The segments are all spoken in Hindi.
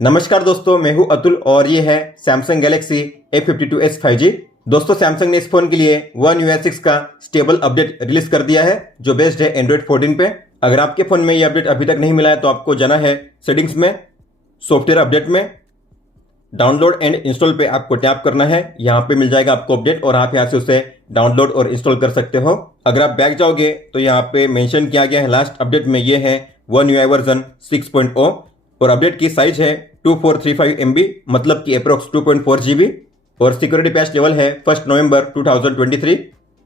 नमस्कार दोस्तों, मैं हूं अतुल और ये है सैमसंग गैलेक्सी A52s 5G। दोस्तों, सैमसंग ने इस फोन के लिए One UI 6 का स्टेबल अपडेट रिलीज कर दिया है जो बेस्ड है एंड्रॉइड 14 पे। अगर आपके फोन में ये अपडेट अभी तक नहीं मिला है तो आपको जाना है सेटिंग्स में, सॉफ्टवेयर अपडेट में, डाउनलोड एंड इंस्टॉल पे आपको टैप करना है। यहाँ पे मिल जाएगा आपको अपडेट और आप यहाँ से उसे डाउनलोड और इंस्टॉल कर सकते हो। अगर आप बैक जाओगे तो यहाँ पे मेंशन किया गया है लास्ट अपडेट में ये है One UI वर्जन 6.0 और अपडेट की साइज है 2435 MB, मतलब कि अप्रोक्स 2.4 GB और सिक्योरिटी पैच लेवल है 1 नवंबर 2023।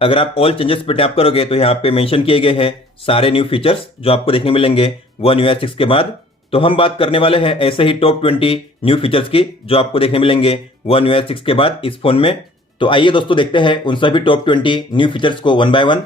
अगर आप ऑल चेंजेस पे टैप करोगे तो यहाँ पे मेंशन किए गए हैं सारे न्यू फीचर्स जो आपको देखने मिलेंगे One UI 6 के बाद। तो हम बात करने वाले हैं ऐसे ही टॉप 20 न्यू फीचर्स की जो आपको देखने मिलेंगे One UI 6 के बाद इस फोन में। तो आइए दोस्तों देखते हैं उन सभी टॉप 20 न्यू फीचर्स को वन बाय वन।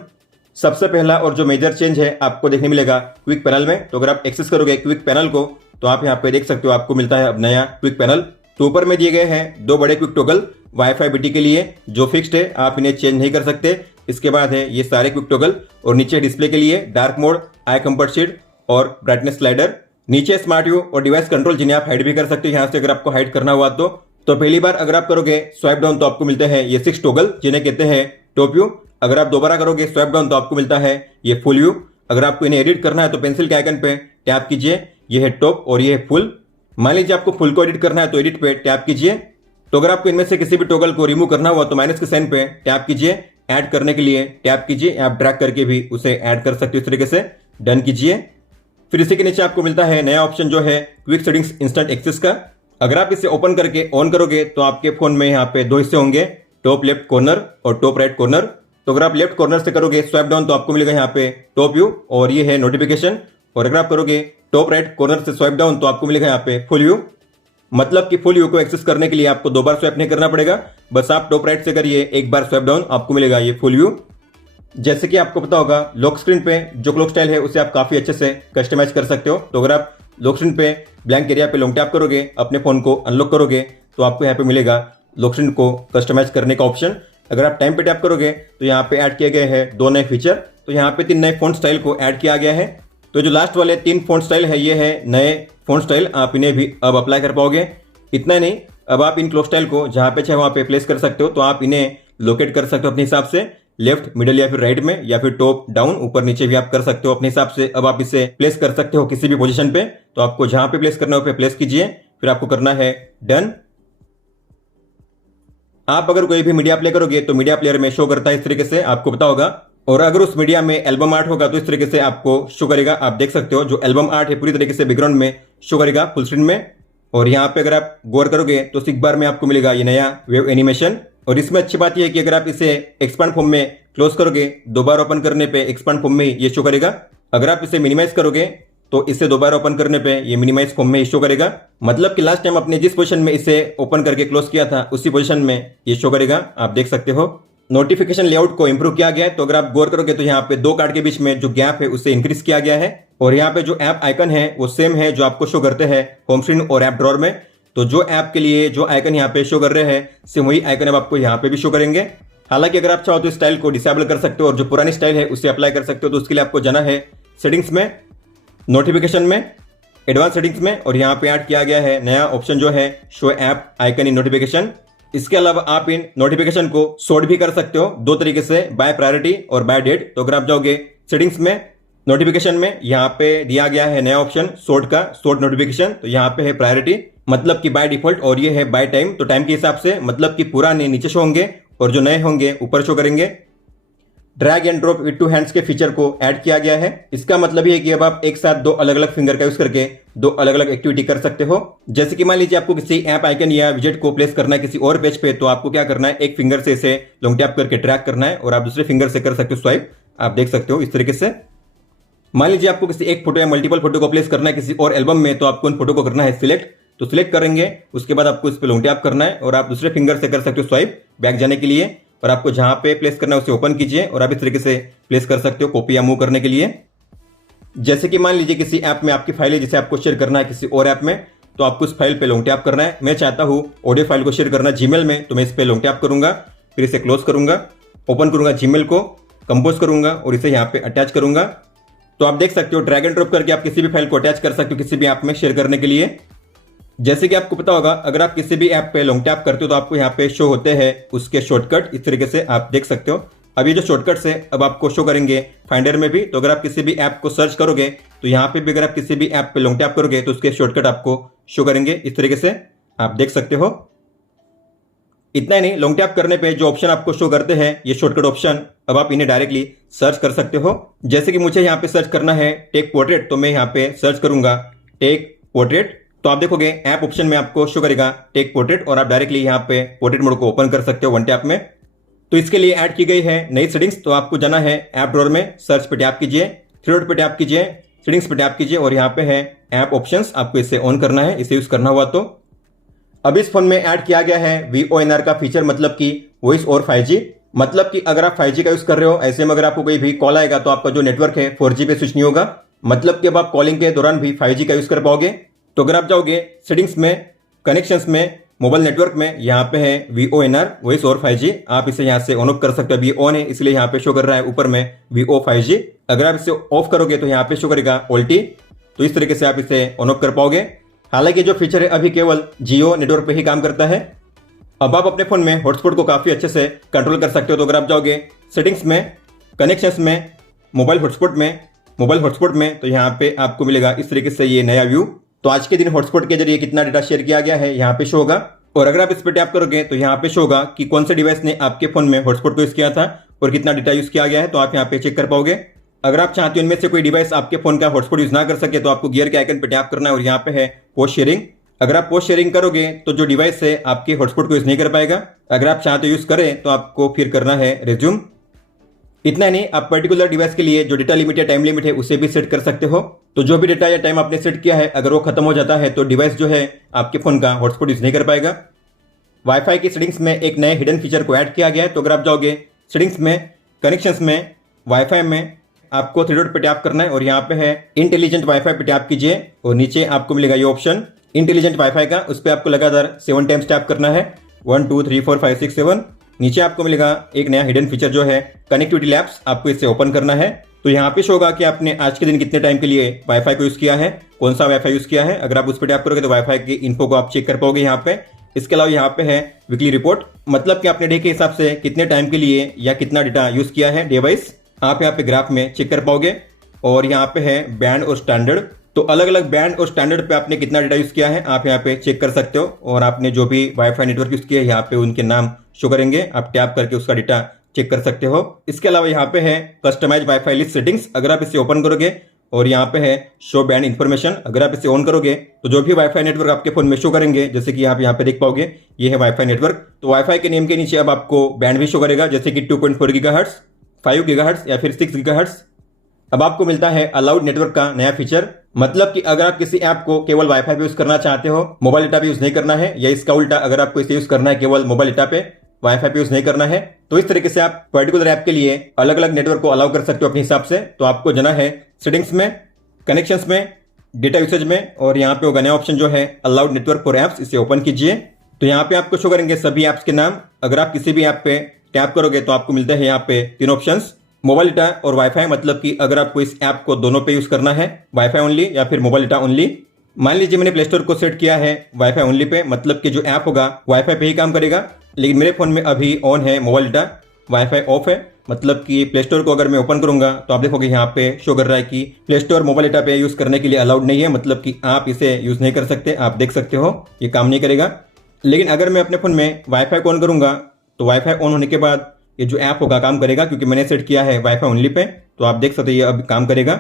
सबसे पहला और जो मेजर चेंज है आपको देखने मिलेगा क्विक पैनल में। तो अगर आप एक्सेस करोगे क्विक पैनल को तो आप यहाँ पे देख सकते हो आपको मिलता है अब नया क्विक पैनल। तो ऊपर में दिए गए हैं दो बड़े क्विक टॉगल वाईफाई BT के लिए जो फिक्स्ड है, आप इन्हें चेंज नहीं कर सकते। इसके बाद है ये सारे क्विक टॉगल और नीचे डिस्प्ले के लिए dark mode, eye comfort sheet और ब्राइटनेस स्लाइडर। नीचे स्मार्ट व्यू और डिवाइस कंट्रोल जिन्हें आप हाइड भी कर सकते हो यहाँ से अगर आपको हाइड करना हुआ तो पहली बार अगर आप करोगे स्वाइप डाउन तो आपको मिलते हैं ये 6 टॉगल जिन्हें कहते हैं टॉप व्यू। अगर आप दोबारा करोगे स्वाइप डाउन तो आपको मिलता है ये फुल व्यू। अगर आपको इन्हें एडिट करना है तो पेंसिल के आइकन पे टैप कीजिए, ये है टॉप और ये है फुल। मान लीजिए आपको फुल को एडिट करना है तो एडिट पे टैप कीजिए। तो अगर आपको इनमें से किसी भी टॉगल को रिमूव करना हुआ तो माइनस के साइन पे टैप कीजिए, ऐड करने के लिए टैप कीजिए, आप ड्रैग करके भी उसे ऐड कर सकते हो इस तरीके से। डन कीजिए। फिर इसी के नीचे आपको मिलता है नया ऑप्शन जो है क्विक सेटिंग्स इंस्टेंट एक्सेस का। अगर आप इसे ओपन करके ऑन करोगे तो आपके फोन में यहाँ पे दो हिस्से होंगे, टॉप लेफ्ट कॉर्नर और टॉप राइट कॉर्नर। तो अगर आप लेफ्ट कॉर्नर से करोगे स्वाइप डाउन तो आपको मिलेगा यहाँ पे टॉप व्यू और ये है नोटिफिकेशन। और अगर आप करोगे टॉप राइट कॉर्नर से स्वाइप डाउन तो आपको मिलेगा यहाँ पे फुल व्यू, मतलब कि फुल व्यू को एक्सेस करने के लिए आपको दो बार स्वाइप नहीं करना पड़ेगा, बस आप टॉप राइट से करिए, एक बार स्वाइप डाउन आपको मिलेगा ये फुल व्यू। जैसे कि आपको पता होगा लॉक स्क्रीन पे जो क्लॉक स्टाइल है उसे आप काफी अच्छे से कस्टमाइज कर सकते हो। तो अगर आप लॉक स्क्रीन पे ब्लैंक एरिया पे लॉन्ग टैप करोगे, अपने फोन को अनलॉक करोगे तो आपको यहाँ पे मिलेगा लॉक स्क्रीन को कस्टमाइज करने का ऑप्शन। अगर आप टाइम पे टैप करोगे तो यहाँ पे ऐड किए गए हैं दो नए फीचर। तो यहाँ पे 3 नए फॉन्ट स्टाइल को ऐड किया गया है। तो जो लास्ट वाले 3 फॉन्ट स्टाइल है ये है नए फॉन्ट स्टाइल, आप इन्हें भी अब अप्लाई कर पाओगे। इतना ही नहीं, अब आप इन क्लॉक स्टाइल को जहाँ पे चाहे वहाँ पे प्लेस कर सकते हो। तो आप इन्हें लोकेट कर सकते हो अपने हिसाब से, लेफ्ट, मिडल या फिर राइट में, या फिर टॉप डाउन, ऊपर नीचे भी आप कर सकते हो अपने हिसाब से। अब आप इसे प्लेस कर सकते हो किसी भी पोजीशन पे। तो आपको जहां पे प्लेस करना हो पे प्लेस कीजिए, फिर आपको करना है डन। आप अगर कोई भी मीडिया प्ले करोगे तो मीडिया प्लेयर में शो करता है इस तरीके से, आपको पता होगा। और अगर उस मीडिया में एल्बम आर्ट होगा तो इस तरीके से आपको शो करेगा। आप देख सकते हो जो एल्बम आर्ट है पूरी तरीके से बैकग्राउंड में शो करेगा फुल स्क्रीन में। और यहाँ पे अगर आप गौर करोगे तो सिक बार में आपको मिलेगा ये नया वेव एनिमेशन। और इसमें अच्छी बात यह है कि अगर आप इसे एक्सपांड फॉर्म में क्लोज करोगे, दो बार ओपन करने पे एक्सपांड फॉर्म में ये शो करेगा। अगर आप इसे मिनिमाइज करोगे तो इसे दो बार ओपन करने पे ये मिनिमाइज फॉर्म में शो करेगा, मतलब कि लास्ट टाइम आपने जिस पोजीशन में इसे ओपन करके क्लोज किया था उसी पोजीशन में ये शो करेगा, आप देख सकते हो। नोटिफिकेशन लेआउट को इंप्रूव किया गया है। तो अगर आप गौर करोगे तो यहाँ पे दो कार्ड के बीच में जो गैप है उसे इंक्रीज किया गया है। और यहाँ पे जो ऐप आइकन है वो सेम है जो आपको शो करते हैं होम स्क्रीन और ऐप ड्रॉअर में। तो जो ऐप के लिए जो आइकन यहाँ पे शो कर रहे हैं सेम वही आइकन अब आपको यहाँ पे भी शो करेंगे। हालांकि अगर आप चाहो तो स्टाइल को डिसेबल कर सकते हो और जो पुरानी स्टाइल है उसे अप्लाई कर सकते हो। तो उसके लिए आपको जाना है सेटिंग्स में, नोटिफिकेशन में, एडवांस सेटिंग्स में, और यहाँ पे ऐड किया गया है नया ऑप्शन जो है शो ऐप आइकन इन नोटिफिकेशन। इसके अलावा आप इन नोटिफिकेशन को सॉर्ट भी कर सकते हो दो तरीके से, बाय प्रायोरिटी और बाय डेट। तो अगर आप जाओगे सेटिंग्स में, नोटिफिकेशन में, यहाँ पे दिया गया है नया ऑप्शन सॉर्ट का, सॉर्ट नोटिफिकेशन। तो यहाँ पे है प्रायोरिटी, मतलब कि बाय डिफॉल्ट, और ये है बाय टाइम। तो टाइम के हिसाब से, मतलब कि पुराने नीचे शो होंगे और जो नए होंगे ऊपर शो करेंगे। Drag and drop with two hands के फीचर को ऐड किया गया है। इसका मतलब ये है कि अब आप एक साथ दो अलग अलग फिंगर का यूज करके दो अलग अलग एक्टिविटी कर सकते हो। जैसे कि मान लीजिए आपको किसी ऐप आइकन या विजेट को प्लेस करना है किसी और पेज पे, तो आपको क्या करना है, एक फिंगर से इसे लॉन्ग टैप करके ड्रैग करना है और आप दूसरे फिंगर से कर सकते हो स्वाइप, आप देख सकते हो इस तरीके से। मान लीजिए आपको किसी एक फोटो या मल्टीपल फोटो को प्लेस करना है किसी और एल्बम में, तो आपको उन फोटो को करना है सिलेक्ट। तो सिलेक्ट करेंगे, उसके बाद आपको इस पर लॉन्ग टैप करना है और आप दूसरे फिंगर से कर सकते हो स्वाइप बैक जाने के लिए। और आपको जहां पे प्लेस करना है उसे ओपन कीजिए और आप इस तरीके से प्लेस कर सकते हो कॉपी या मूव करने के लिए। जैसे कि मान लीजिए किसी ऐप में आपकी फाइल है जिसे आपको शेयर करना है किसी और ऐप में, तो आपको उस फाइल पे लॉन्ग टैप करना है। मैं चाहता हूं ऑडियो फाइल को शेयर करना जीमेल में, तो मैं इस पे लॉन्ग टैप करूंगा, फिर इसे क्लोज करूंगा, ओपन करूंगा जीमेल को, कंपोज करूंगा और इसे यहाँ पे अटैच करूंगा। तो आप देख सकते हो ड्रैग एंड ड्रॉप करके आप किसी भी फाइल को अटैच कर सकते हो किसी भी ऐप में शेयर करने के लिए। जैसे कि आपको पता होगा, अगर आप किसी भी ऐप पे लॉन्ग टैप करते हो तो आपको यहाँ पे शो होते हैं उसके शॉर्टकट। इस तरीके से आप देख सकते हो। अब ये जो शॉर्टकट्स है अब आपको शो करेंगे फाइंडर में भी। तो अगर आप किसी भी ऐप को सर्च करोगे तो यहाँ पे भी अगर आप किसी भी ऐप पे लॉन्ग टैप करोगे तो उसके शॉर्टकट आपको शो करेंगे। इस तरीके से आप देख सकते हो। इतना ही नहीं, लॉन्ग टैप करने पे जो ऑप्शन आपको शो करते हैं ये शॉर्टकट ऑप्शन, अब आप इन्हें डायरेक्टली सर्च कर सकते हो। जैसे कि मुझे यहाँ पे सर्च करना है टेक पोर्ट्रेट, तो मैं यहाँ पे सर्च करूंगा टेक पोर्ट्रेट। तो आप देखोगे ऐप ऑप्शन में आपको शो करेगा टेक पोर्ट्रेट और आप डायरेक्टली यहाँ पे पोर्ट्रेट मोड को ओपन कर सकते हो वन टैप में। तो इसके लिए ऐड की गई है नई सेटिंग्स। तो आपको जाना है ऐप ड्रॉअर में, सर्च पे टैप कीजिए, थ्री डॉट पे टैप कीजिए, सेटिंग्स पे टैप कीजिए और यहाँ पे है ऐप ऑप्शंस। आपको इसे ऑन करना है, इसे यूज करना हुआ तो। अब इस फोन में ऐड किया गया है VoNR का फीचर, मतलब कि वॉइस ओवर 5G। मतलब कि अगर आप 5G का यूज कर रहे हो, ऐसे में अगर आपको कोई भी कॉल आएगा तो आपका जो नेटवर्क है 4G पे स्विच नहीं होगा। मतलब कि अब आप कॉलिंग के दौरान भी 5G का यूज कर पाओगे। तो अगर आप जाओगे सेटिंग्स में, कनेक्शंस में, मोबाइल नेटवर्क में, यहाँ पे है VoNR वॉइस ओवर 5G। आप इसे यहाँ से ऑन ऑफ कर सकते हो। अभी ऑन है इसलिए यहाँ पे शो कर रहा है ऊपर में VO 5G। अगर आप इसे ऑफ करोगे तो यहाँ पे शो करेगा OLT। तो इस तरीके से आप इसे ऑन ऑफ कर पाओगे। हालांकि जो फीचर है अभी केवल जियो नेटवर्क पे ही काम करता है। अब आप अपने फोन में हॉटस्पॉट को काफी अच्छे से कंट्रोल कर सकते हो। तो अगर आप जाओगे सेटिंग्स में, कनेक्शंस में, मोबाइल हॉटस्पॉट में, तो यहाँ पे आपको मिलेगा इस तरीके से ये नया व्यू। तो आज के दिन हॉटस्पॉट के जरिए कितना डेटा शेयर किया गया है यहाँ पे शो होगा। और अगर आप इस पर टैप करोगे तो यहाँ पे शो होगा कि कौन से डिवाइस ने आपके फोन में हॉटस्पॉट को यूज किया था और कितना डेटा यूज किया गया है। तो आप यहाँ पे चेक कर पाओगे। अगर आप चाहते हो इनमें से कोई डिवाइस आपके फोन का हॉटस्पॉट यूज ना कर सके तो आपको गियर के आइकन पे टैप करना है और यहाँ पे है पोस्ट शेयरिंग। अगर आप पोस्ट शेयरिंग करोगे तो जो डिवाइस है आपके हॉटस्पॉट को यूज नहीं कर पाएगा। अगर आप चाहते हो यूज करें तो आपको फिर करना है रिज्यूम। इतना नहीं, आप पर्टिकुलर डिवाइस के लिए जो डेटा लिमिट या टाइम लिमिट है उसे भी सेट कर सकते हो। तो जो भी डेटा या टाइम आपने सेट किया है अगर वो खत्म हो जाता है तो डिवाइस जो है आपके फोन का हॉटस्पॉट यूज नहीं कर पाएगा। वाईफाई की सेटिंग्स में एक नए हिडन फीचर को ऐड किया गया है। तो अगर आप जाओगे सेटिंग्स में, कनेक्शंस में, वाईफाई में, आपको थ्री डॉट पे टैप करना है और यहाँ पे है इंटेलिजेंट वाईफाई पे टैप कीजिए और नीचे आपको मिलेगा ये ऑप्शन इंटेलिजेंट वाईफाई का। उस पर आपको लगातार 7 टाइम्स टैप करना है, 1 2 3 4 5 6 7। नीचे आपको मिलेगा एक नया हिडन फीचर जो है कनेक्टिविटी लैब्स। आपको इसे ओपन करना है। तो यहाँ पे शो होगा कि आपने आज के दिन कितने टाइम के लिए वाईफाई को यूज किया है, कौन सा वाईफाई यूज किया है। अगर आप उस पर टैप करोगे तो वाईफाई की इन्फो को आप चेक कर पाओगे यहाँ पे। इसके अलावा यहाँ पे है वीकली रिपोर्ट, मतलब कि आपने डे के हिसाब से कितने टाइम के लिए या कितना डेटा यूज किया है डे वाइज, आप यहाँ पे ग्राफ में चेक कर पाओगे। और यहाँ पे है बैंड और स्टैंडर्ड। तो अलग अलग बैंड और स्टैंडर्ड पे आपने कितना डेटा यूज किया है आप यहाँ पे चेक कर सकते हो। और आपने जो भी वाईफाई नेटवर्क यूज किया है यहाँ पे उनके नाम शो करेंगे, आप टैप करके उसका डेटा चेक कर सकते हो। इसके अलावा यहाँ पे है कस्टमाइज वाईफाई लिस्ट सेटिंग्स। अगर आप इसे ओपन करोगे और यहाँ पे है शो बैंड इन्फॉर्मेशन, अगर आप इसे ऑन करोगे तो जो भी वाईफाई नेटवर्क आपके फोन में शो करेंगे, जैसे कि आप यहाँ पे देख पाओगे ये है वाईफाई नेटवर्क। तो वाईफाई के नेम के नीचे अब आपको बैंड भी शो करेगा, जैसे कि 2.4 गीगाहर्ट्ज, 5 गीगाहर्ट्ज या फिर 6 गीगाहर्ट्ज। अब आपको मिलता है अलाउड नेटवर्क का नया फीचर, मतलब कि अगर आप किसी ऐप को केवल वाईफाई पे यूज करना चाहते हो, मोबाइल डेटा पे यूज नहीं करना है, या इसका उल्टा अगर आपको इसे यूज करना है केवल मोबाइल डेटा पे, वाईफाई पे यूज नहीं करना है, तो इस तरीके से आप पर्टिकुलर ऐप के लिए अलग अलग नेटवर्क को अलाउ कर सकते हो अपने हिसाब से। तो आपको जाना है सेटिंग्स में, कनेक्शंस में, डेटा यूसेज में और यहाँ पे होगा नया ऑप्शन जो है अलाउड नेटवर्क फॉर एप्स। इसे ओपन कीजिए। तो यहाँ पे आपको शो करेंगे सभी ऐप्स के नाम। अगर आप किसी भी ऐप पे टैप करोगे तो आपको मिलता है यहाँ पे 3 ऑप्शंस, मोबाइल डेटा और वाईफाई। मतलब कि अगर आपको इस ऐप को दोनों पे यूज करना है, वाईफाई ओनली या फिर मोबाइल डेटा ओनली। मान लीजिए मैंने प्ले स्टोर को सेट किया है वाईफाई ओनली पे, मतलब कि जो ऐप होगा वाईफाई पे ही काम करेगा। लेकिन मेरे फोन में अभी ऑन है मोबाइल डेटा, वाईफाई ऑफ है। मतलब कि प्ले स्टोर को अगर मैं ओपन करूंगा तो आप देखोगे यहाँ पे शो कर रहा है कि प्ले स्टोर मोबाइल डेटा पे यूज करने के लिए अलाउड नहीं है, मतलब कि आप इसे यूज नहीं कर सकते। आप देख सकते हो ये काम नहीं करेगा। लेकिन अगर मैं अपने फोन में वाईफाई को ऑन करूंगा तो वाईफाई ऑन होने के बाद ये जो ऐप होगा काम करेगा, क्योंकि मैंने सेट किया है वाईफाई ओनली पे। तो आप देख सकते हो ये अब काम करेगा।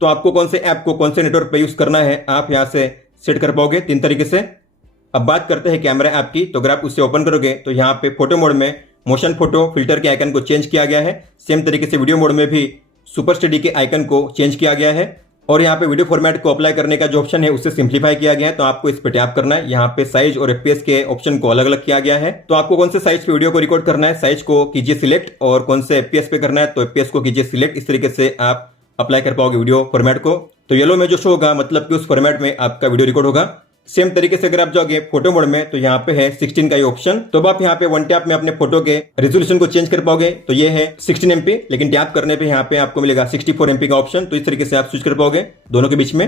तो आपको कौन से ऐप को कौन से नेटवर्क पे यूज करना है आप यहाँ से सेट कर पाओगे 3 तरीके से। अब बात करते हैं कैमरा ऐप की। तो अगर आप उससे ओपन करोगे तो यहाँ पे फोटो मोड में मोशन फोटो फिल्टर के आइकन को चेंज किया गया है। सेम तरीके से वीडियो मोड में भी सुपर स्टडी के आइकन को चेंज किया गया है। और यहाँ पे वीडियो फॉर्मेट को अप्लाई करने का जो ऑप्शन है उससे सिंप्लीफाई किया गया है। तो आपको इस पे टैप करना है। यहाँ पे साइज और एफपीएस के ऑप्शन को अलग अलग किया गया है। तो आपको कौन से साइज पे वीडियो को रिकॉर्ड करना है, साइज को कीजिए सिलेक्ट, और कौन से एफपीएस पे करना है तो एफपीएस को कीजिए सिलेक्ट। इस तरीके से आप अप्लाई कर पाओगे वीडियो फॉर्मेट को। तो येलो में जो शो होगा मतलब कि उस फॉर्मेट में आपका वीडियो रिकॉर्ड होगा। सेम तरीके से अगर आप जाओगे फोटो मोड में तो यहाँ पे है 16 का ये ऑप्शन। तो अब आप यहाँ पे वन टैप में अपने फोटो के रेजोल्यूशन को चेंज कर पाओगे। तो ये है 16 MP, लेकिन टैप करने पे यहाँ पे आपको मिलेगा 64 MP का ऑप्शन। तो इस तरीके से आप स्विच कर पाओगे दोनों के बीच में।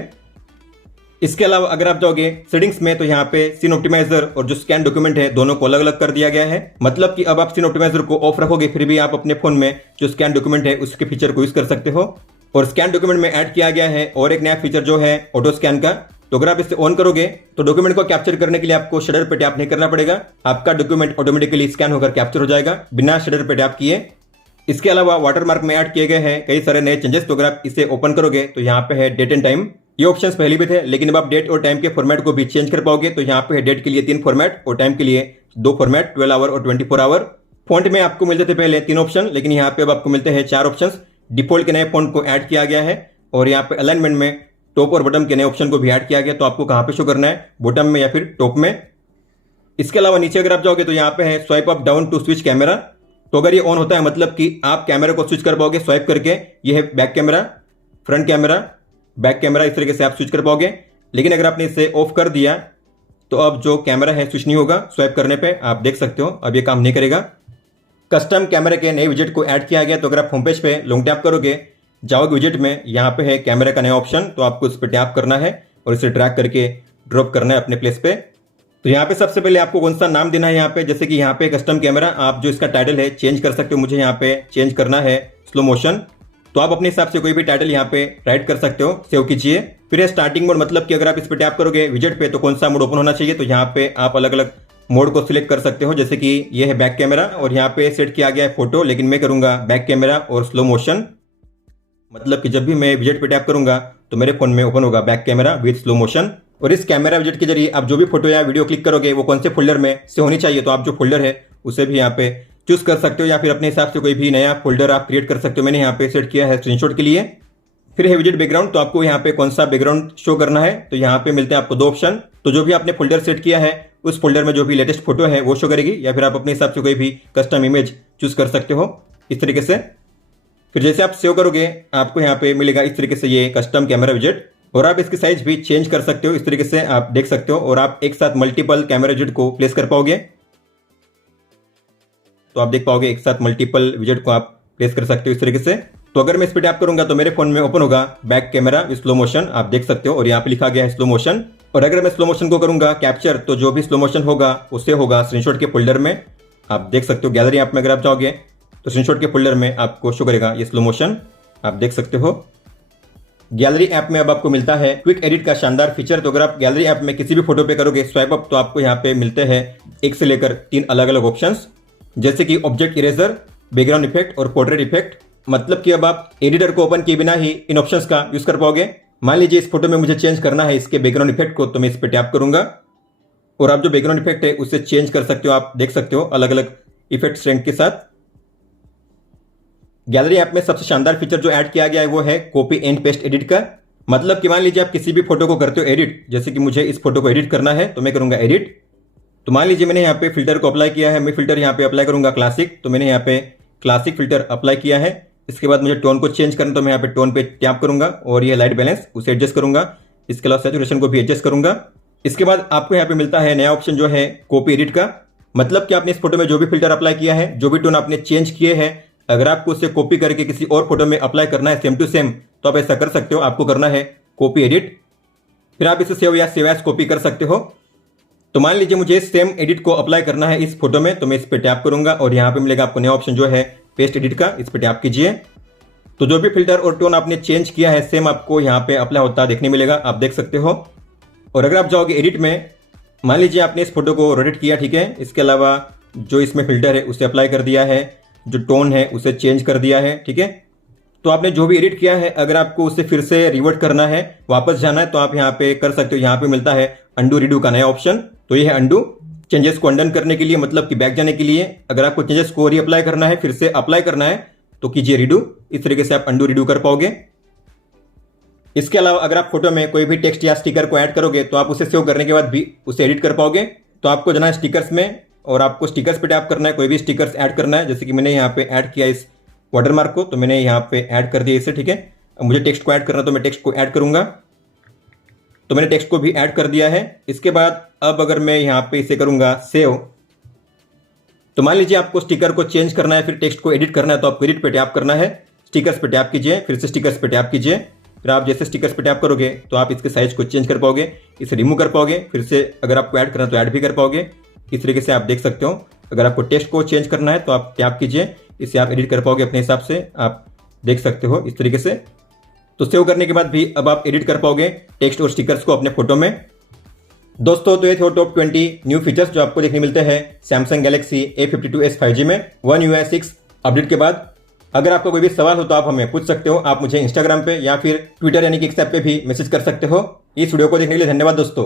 इसके अलावा अगर आप जाओगे सेटिंग्स में तो यहाँ पे सीन ऑप्टिमाइजर और जो स्कैन डॉक्यूमेंट है दोनों को अलग अलग कर दिया गया है। मतलब कि अब आप सीन ऑप्टिमाइजर को ऑफ रखोगे फिर भी आप अपने फोन में जो स्कैन डॉक्यूमेंट है उसके फीचर को यूज कर सकते हो। और स्कैन डॉक्यूमेंट में ऐड किया गया है और एक नया फीचर जो है ऑटो स्कैन का। तो अगर आप इसे ऑन करोगे तो डॉक्यूमेंट को कैप्चर करने के लिए आपको शटर पे टैप नहीं करना पड़ेगा, आपका डॉक्यूमेंट ऑटोमेटिकली स्कैन होकर कैप्चर हो जाएगा बिना शटर पे टैप किए। इसके अलावा वाटरमार्क में ऐड किए गए हैं कई सारे नए चेंजेस। तो अगर आप इसे ओपन करोगे तो यहाँ पे है डेट एंड टाइम। ये ऑप्शंस पहले भी थे लेकिन अब आप डेट और टाइम के फॉर्मेट को भी चेंज कर पाओगे। तो यहाँ पे है डेट के लिए 3 फॉर्मेट और टाइम के लिए 2 फॉर्मेट, 12 आवर और 24 आवर। फॉन्ट में आपको मिलते थे पहले 3 ऑप्शन लेकिन यहाँ पे अब आपको मिलते हैं 4 ऑप्शन। डिफॉल्ट के नए फॉन्ट को ऐड किया गया है और यहाँ पे अलाइनमेंट में टॉप और बॉटम के नए ऑप्शन को भी ऐड किया गया। तो आपको कहाँ पे शो करना है, बॉटम में या फिर टॉप में। इसके अलावा नीचे अगर आप जाओगे तो यहाँ पे है swipe up down to switch camera. तो अगर ये ऑन होता है मतलब कि आप कैमरा को स्विच कर पाओगे स्वाइप करके। ये है back camera, front camera, back camera, इस तरीके से आप स्विच कर पाओगे। लेकिन अगर आपने इसे ऑफ कर दिया तो अब जो कैमरा है स्विच नहीं होगा स्वाइप करने पे। आप देख सकते हो अब ये काम नहीं करेगा। कस्टम कैमरे के नए विजेट को ऐड किया गया। तो अगर आप होम पेज पे लॉन्ग टैप करोगे, जाओगे विजेट में, यहाँ पे है कैमरे का नया ऑप्शन। तो आपको इस पर टैप करना है और इसे ड्रैग करके ड्रॉप करना है अपने प्लेस पे। तो यहाँ पे सबसे पहले आपको कौन सा नाम देना है यहाँ पे, जैसे कि यहाँ पे कस्टम कैमरा, आप जो इसका टाइटल है चेंज कर सकते हो। मुझे यहाँ पे चेंज करना है स्लो मोशन। तो आप अपने हिसाब से कोई भी टाइटल यहाँ पे राइट कर सकते हो, सेव कीजिए। फिर है स्टार्टिंग मोड, मतलब कि अगर आप इस पर टैप करोगे विजेट पे तो कौन सा मोड ओपन होना चाहिए। तो यहाँ पे आप अलग अलग मोड को सिलेक्ट कर सकते हो, जैसे कि ये है बैक कैमरा और यहाँ पे सेट किया गया है फोटो, लेकिन मैं करूंगा बैक कैमरा और स्लो मोशन। मतलब कि जब भी मैं विजेट पे टैप करूंगा तो मेरे फोन में ओपन होगा back camera with slow motion. और इस कैमरा विजेट के जरिए आप जो भी फोटो या वीडियो क्लिक करोगे वो कौन से फोल्डर में से होनी चाहिए, तो आप जो फोल्डर है उसे भी यहाँ पे चूज कर सकते हो या फिर अपने हिसाब से कोई भी नया फोल्डर आप क्रिएट कर सकते हो। मैंने यहाँ पे सेट किया है स्क्रीनशॉट के लिए। फिर है विजेट बैकग्राउंड। तो आपको यहाँ पे कौन सा बैकग्राउंड शो करना है, तो यहाँ पे मिलते हैं आपको 2 ऑप्शन। तो जो भी आपने फोल्डर सेट किया है उस फोल्डर में जो भी लेटेस्ट फोटो है वो शो करेगी, या फिर आप अपने हिसाब से कोई भी कस्टम इमेज चूज कर सकते हो इस तरीके से। फिर जैसे आप सेव करोगे आपको यहाँ पे मिलेगा इस तरीके से ये कस्टम कैमरा विजेट, और आप इसकी साइज भी चेंज कर सकते हो। इस तरीके से आप देख सकते हो और आप एक साथ मल्टीपल कैमरा विजेट को प्लेस कर पाओगे। तो आप देख पाओगे एक साथ मल्टीपल विजेट को आप प्लेस कर सकते हो इस तरीके से। तो अगर मैं इस पर टैप करूंगा तो मेरे फोन में ओपन होगा back camera with slow motion, आप देख सकते हो, और यहाँ पे लिखा गया है स्लो मोशन। और अगर मैं स्लो मोशन को करूंगा कैप्चर तो जो भी स्लो मोशन होगा उससे होगा स्क्रीनशॉट के फोल्डर में। आप देख सकते हो गैलरी ऐप में अगर आप जाओगे तो स्क्रीनशॉट के फोल्डर में आपको शो करेगा ये स्लो मोशन, आप देख सकते हो। गैलरी ऐप में अब आपको मिलता है क्विक एडिट का शानदार फीचर। तो अगर आप गैलरी ऐप में किसी भी फोटो पे करोगे स्वाइप अप तो आपको यहाँ पे मिलते हैं 1 से लेकर 3 अलग अलग ऑप्शंस, जैसे कि ऑब्जेक्ट इरेजर, बैकग्राउंड इफेक्ट और पोर्ट्रेट इफेक्ट। मतलब कि अब आप एडिटर को ओपन किए बिना ही इन ऑप्शंस का यूज कर पाओगे। मान लीजिए इस फोटो में मुझे चेंज करना है इसके बैकग्राउंड इफेक्ट को, तो मैं इस पर टैप करूंगा और आप जो बैकग्राउंड इफेक्ट है उसे चेंज कर सकते हो। आप देख सकते हो अलग अलग इफेक्ट रैंक के साथ। गैलरी ऐप में सबसे शानदार फीचर जो ऐड किया गया है वो है कॉपी एंड पेस्ट एडिट का। मतलब कि मान लीजिए आप किसी भी फोटो को करते हो एडिट, जैसे कि मुझे इस फोटो को एडिट करना है तो मैं करूंगा एडिट। तो मान लीजिए मैंने यहाँ पे फिल्टर को अप्लाई किया है, मैं फिल्टर यहाँ पे अप्लाई करूंगा क्लासिक, तो मैंने यहाँ पे क्लासिक फिल्टर अप्लाई किया है। इसके बाद मुझे टोन को चेंज करना तो मैं यहाँ पे टोन पे टैप करूंगा और ये लाइट बैलेंस उसे एडजस्ट करूंगा। इसके अलावा सैचुरेशन को भी एडजस्ट करूंगा। इसके बाद आपको यहाँ पे मिलता है नया ऑप्शन जो है कॉपी एडिट का। मतलब कि आपने इस फोटो में जो भी फिल्टर अप्लाई किया है, जो भी टोन आपने चेंज किए हैं, अगर आपको उसे कॉपी करके किसी और फोटो में अप्लाई करना है सेम टू सेम तो आप ऐसा कर सकते हो। आपको करना है कॉपी एडिट, फिर आप इसे सेव या सेव एज कॉपी कर सकते हो। तो मान लीजिए मुझे सेम एडिट को अप्लाई करना है इस फोटो में, तो मैं इस पर टैप करूंगा और यहाँ पे मिलेगा आपको नया ऑप्शन जो है पेस्ट एडिट का, इस पर टैप कीजिए। तो जो भी फिल्टर और टोन आपने चेंज किया है सेम आपको यहाँ पे अप्लाई होता देखने मिलेगा, आप देख सकते हो। और अगर आप जाओगे एडिट में, मान लीजिए आपने इस फोटो को रोटेट किया, ठीक है, इसके अलावा जो इसमें फिल्टर है उसे अप्लाई कर दिया है, जो टोन है उसे चेंज कर दिया है, ठीक है। तो आपने जो भी एडिट किया है अगर आपको उसे फिर से रिवर्ट करना है, वापस जाना है, तो आप यहाँ पे कर सकते हो। यहाँ पे मिलता है अंडू रीडू का नया ऑप्शन। तो ये है अंडू, चेंजेस को अंडन करने के लिए, मतलब कि बैक जाने के लिए। अगर आपको चेंजेस को रीअप्लाई करना है, फिर से अप्लाई करना है, तो कीजिए रीडू। इस तरीके से आप अंडू रीडू कर पाओगे। इसके अलावा अगर आप फोटो में कोई भी टेक्स्ट या स्टिकर को ऐड करोगे तो आप उसे सेव करने के बाद भी उसे एडिट कर पाओगे। तो आपको जाना है स्टिकर्स में और आपको स्टिकर्स पे टैप करना है, कोई भी स्टिकर्स ऐड करना है। जैसे कि मैंने यहाँ पे ऐड किया इस वाटरमार्क को, तो मैंने यहाँ पे ऐड कर दिया इसे, ठीक है। अब मुझे टेक्स्ट को ऐड करना, तो मैं टेक्स्ट को ऐड करूंगा। तो मैंने टेक्स्ट को भी ऐड कर दिया है। इसके बाद अब अगर मैं यहाँ पे इसे करूंगा सेव, तो मान लीजिए आपको स्टिकर को चेंज करना है, फिर टेक्स्ट को एडिट करना है, तो आपको एडिट पे टैप करना है, स्टिकर्स पे टैप कीजिए, फिर से स्टिकर्स पे टैप कीजिए, फिर आप जैसे स्टिकर्स पे टैप करोगे तो आप इसके साइज को चेंज कर पाओगे, इसे रिमूव कर पाओगे, फिर से अगर आपको ऐड करना तो ऐड भी कर पाओगे। इस तरीके से आप देख सकते हो। अगर आपको टेक्स्ट को चेंज करना है तो आप टैप कीजिए, इसे आप एडिट कर पाओगे अपने हिसाब से, आप देख सकते हो इस तरीके से। तो सेव करने के बाद भी अब आप एडिट कर पाओगे टेक्स्ट और स्टिकर्स को अपने फोटो में। दोस्तों तो ये थे टॉप 20 न्यू फीचर्स जो आपको देखने मिलते हैं सैमसंग गैलेक्सी A52s 5G में One UI 6 अपडेट के बाद। अगर आपका कोई भी सवाल हो तो आप हमें पूछ सकते हो, आप मुझे इंस्टाग्राम पे या फिर ट्विटर यानी कि एक्स ऐप पे भी मैसेज कर सकते हो। इस वीडियो को देखने के लिए धन्यवाद दोस्तों।